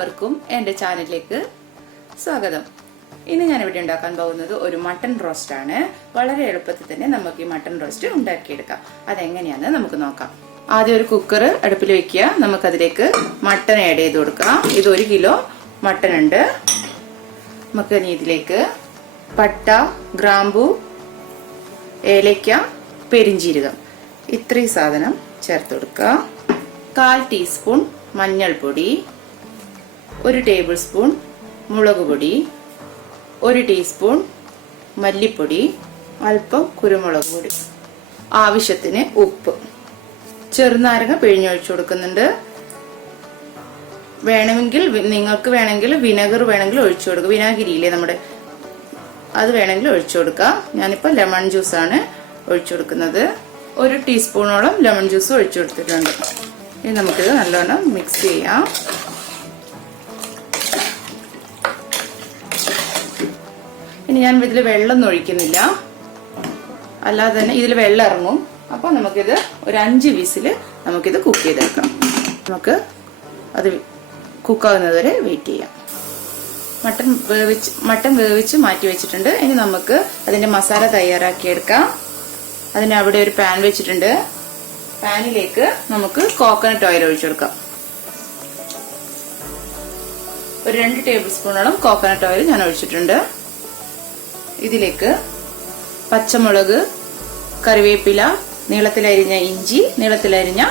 എല്ലാവർക്കും എൻ്റെ ചാനലിലേക്ക് സ്വാഗതം. ഇന്ന് ഞാൻ ഇവിടെ ഉണ്ടാക്കാൻ പോകുന്നത് ഒരു മട്ടൺ റോസ്റ്റ് ആണ്. വളരെ എളുപ്പത്തിൽ തന്നെ നമുക്ക് ഈ മട്ടൺ റോസ്റ്റ് ഉണ്ടാക്കിയെടുക്കാം. അതെങ്ങനെയാണെന്ന് നമുക്ക് നോക്കാം. ആദ്യം ഒരു കുക്കർ അടുപ്പിൽ വെക്കുക. നമുക്കതിലേക്ക് മട്ടൺ ആഡ് ചെയ്ത് കൊടുക്കാം. ഇത് 1 കിലോ മട്ടൺ ഉണ്ട്. നമുക്ക് ഇതിലേക്ക് പട്ട, ഗ്രാമ്പു, ഏലക്ക, പെരിഞ്ചീരകം ഇത്രയും സാധനം ചേർത്ത് കൊടുക്കുക. 1/4 ടീസ്പൂൺ മഞ്ഞൾപ്പൊടി, 1 ടേബിൾ സ്പൂൺ മുളക് പൊടി, 1 ടീസ്പൂൺ മല്ലിപ്പൊടി, അല്പം കുരുമുളക് പൊടി, ആവശ്യത്തിന് ഉപ്പ്, ചെറുനാരങ്ങ പിഴിഞ്ഞൊഴിച്ചു കൊടുക്കുന്നുണ്ട്. വേണമെങ്കിൽ നിങ്ങൾക്ക് വേണമെങ്കിൽ വിനെഗർ വേണമെങ്കിൽ ഒഴിച്ചു കൊടുക്കുക. വിനാഗിരിയില്ലേ നമ്മുടെ, അത് വേണമെങ്കിൽ ഒഴിച്ചു കൊടുക്കുക. ഞാനിപ്പോൾ ലെമൺ ജ്യൂസാണ് ഒഴിച്ചു കൊടുക്കുന്നത്. 1 ടീസ്പൂണോളം ലെമൺ ജ്യൂസ് ഒഴിച്ചു കൊടുത്തിട്ടുണ്ട്. ഇനി നമുക്കിത് നല്ലോണം മിക്സ് ചെയ്യാം. ഇനി ഞാൻ ഇതിൽ വെള്ളം ഒഴിക്കുന്നില്ല, അല്ലാതെ തന്നെ ഇതിൽ വെള്ളം ഇറങ്ങും. അപ്പോൾ നമുക്കിത് ഒരു 5 വിസിൽ നമുക്കിത് കുക്ക് ചെയ്തെടുക്കണം. നമുക്ക് അത് കുക്കാവുന്നത് വരെ വെയിറ്റ് ചെയ്യാം. മട്ടൺ വേവിച്ച് മാറ്റി വെച്ചിട്ടുണ്ട്. ഇനി നമുക്ക് അതിന്റെ മസാല തയ്യാറാക്കിയെടുക്കാം. അതിന് അവിടെ ഒരു പാൻ വെച്ചിട്ടുണ്ട്. പാനിലേക്ക് നമുക്ക് കോക്കനട്ട് ഓയിൽ ഒഴിച്ചു കൊടുക്കാം. ഒരു 2 ടേബിൾ സ്പൂണോളം കോക്കനട്ട് ഓയിൽ ഞാൻ ഒഴിച്ചിട്ടുണ്ട്. ഇതിലേക്ക് പച്ചമുളക്, കറിവേപ്പില, നീളത്തിലരിഞ്ഞ ഇഞ്ചി, നീളത്തിലരിഞ്ഞ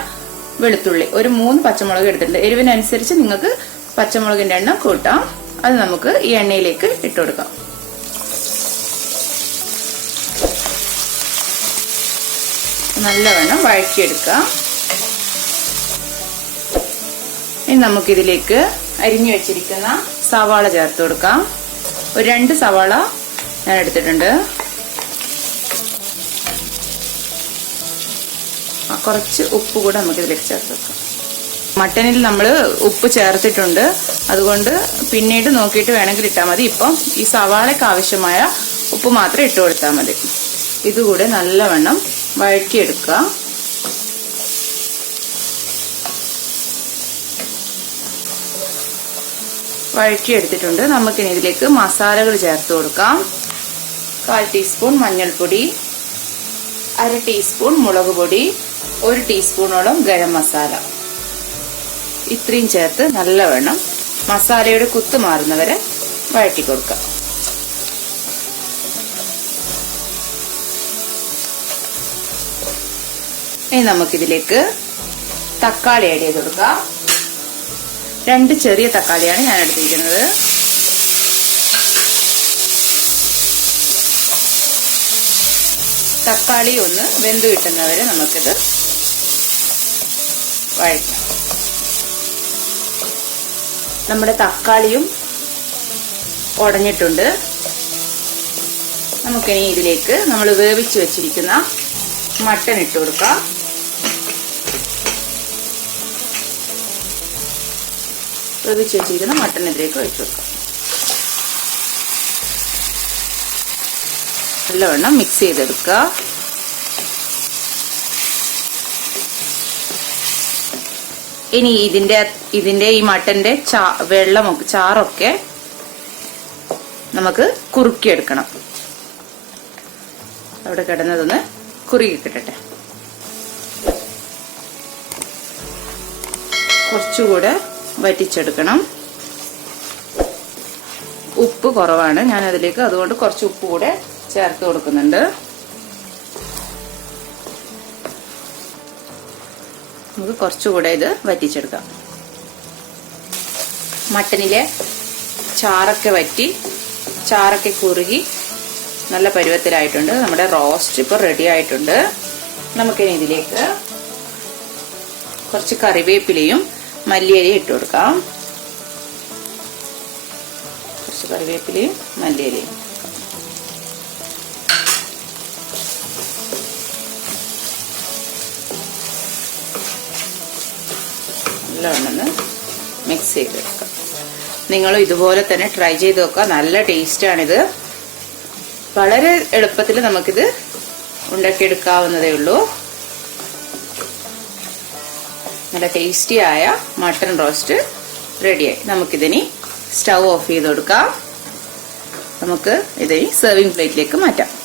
വെളുത്തുള്ളി, ഒരു 3 പച്ചമുളക് എടുത്തിട്ടുണ്ട്. എരിവിനനുസരിച്ച് നിങ്ങൾക്ക് പച്ചമുളകിന്റെ എണ്ണം കൂട്ടാം. അത് നമുക്ക് ഈ എണ്ണയിലേക്ക് ഇട്ട് കൊടുക്കാം. നല്ലവണ്ണം വഴറ്റിയെടുക്കാം. ഇനി നമുക്കിതിലേക്ക് അരിഞ്ഞു വെച്ചിരിക്കുന്ന സവാള ചേർത്ത് കൊടുക്കാം. ഒരു 2 സവാള ഞാൻ എടുത്തിട്ടുണ്ട്. കുറച്ച് ഉപ്പ് കൂടെ നമുക്ക് ഇതിലേക്ക് ചേർത്ത് വെക്കാം. മട്ടനിൽ നമ്മൾ ഉപ്പ് ചേർത്തിട്ടുണ്ട്, അതുകൊണ്ട് പിന്നീട് നോക്കിയിട്ട് വേണമെങ്കിൽ ഇട്ടാൽ മതി. ഇപ്പം ഈ സവാളയ്ക്ക് ആവശ്യമായ ഉപ്പ് മാത്രം ഇട്ട് കൊടുത്താൽ മതി. ഇതുകൂടെ നല്ലവണ്ണം വഴറ്റിയെടുക്കുക. വഴറ്റിയെടുത്തിട്ടുണ്ട്. നമുക്കിനി ഇതിലേക്ക് മസാലകൾ ചേർത്ത് കൊടുക്കാം. 1/4 ടീസ്പൂൺ മഞ്ഞൾപ്പൊടി, 1/2 ടീസ്പൂൺ മുളക് പൊടി, 1 ടീസ്പൂണോളം ഗരം മസാല, ഇത്രയും ചേർത്ത് നല്ലവണ്ണം മസാലയുടെ കുത്ത് മാറുന്നവരെ വഴറ്റി കൊടുക്കാം. ഇനി നമുക്കിതിലേക്ക് തക്കാളി ആഡ് ചെയ്ത് കൊടുക്കാം. 2 ചെറിയ തക്കാളിയാണ് ഞാൻ എടുത്തിരിക്കുന്നത്. തക്കാളി ഒന്ന് വെന്ത് കിട്ടുന്നവരെ നമുക്കിത് വഴറ്റാം. നമ്മുടെ തക്കാളിയും ഉടഞ്ഞിട്ടുണ്ട്. നമുക്കിനി ഇതിലേക്ക് നമ്മൾ വേവിച്ച് വെച്ചിരിക്കുന്ന മട്ടൺ ഇട്ട് കൊടുക്കാം. വേവിച്ച് വെച്ചിരിക്കുന്ന മട്ടൺ ഇതിലേക്ക് ഒഴിച്ചു കൊടുക്കാം. നല്ലവണ്ണം മിക്സ് ചെയ്തെടുക്കുക. ഇനി ഇതിന്റെ ഈ മട്ടന്റെ വെള്ളമൊക്കെ ചാറൊക്കെ നമുക്ക് കുറുക്കിയെടുക്കണം. അവിടെ കിടന്നതൊന്ന് കുറുകി കിട്ടട്ടെ. കുറച്ചുകൂടെ വറ്റിച്ചെടുക്കണം. ഉപ്പ് കുറവാണ് ഞാൻ അതിലേക്ക്, അതുകൊണ്ട് കുറച്ച് ഉപ്പ് കൂടെ ചേർത്ത് കൊടുക്കുന്നുണ്ട്. നമുക്ക് കുറച്ചുകൂടെ ഇത് വറ്റിച്ചെടുക്കാം. മട്ടനിലെ ചാറൊക്കെ വറ്റി, ചാറൊക്കെ കുറുകി നല്ല പരുവത്തിലായിട്ടുണ്ട്. നമ്മുടെ റോസ്റ്റ് ഇപ്പോൾ റെഡി ആയിട്ടുണ്ട്. നമുക്കിനി ഇതിലേക്ക് കുറച്ച് കറിവേപ്പിലയും മല്ലിയിലയും ഇട്ട് കൊടുക്കാം. കുറച്ച് കറിവേപ്പിലയും മല്ലിയിലയും. നല്ലവണ്ണം മിക്സ് ചെയ്തെടുക്കാം. നിങ്ങൾ ഇതുപോലെ തന്നെ ട്രൈ ചെയ്ത് നോക്കുക. നല്ല ടേസ്റ്റാണിത്. വളരെ എളുപ്പത്തിൽ നമുക്കിത് ഉണ്ടാക്കിയെടുക്കാവുന്നതേ ഉള്ളൂ. നല്ല ടേസ്റ്റിയായ മട്ടൺ റോസ്റ്റ് റെഡിയായി. നമുക്കിതിനി സ്റ്റൗ ഓഫ് ചെയ്ത് കൊടുക്കാം. നമുക്ക് ഇതിനി സെർവിങ് പ്ലേറ്റിലേക്ക് മാറ്റാം.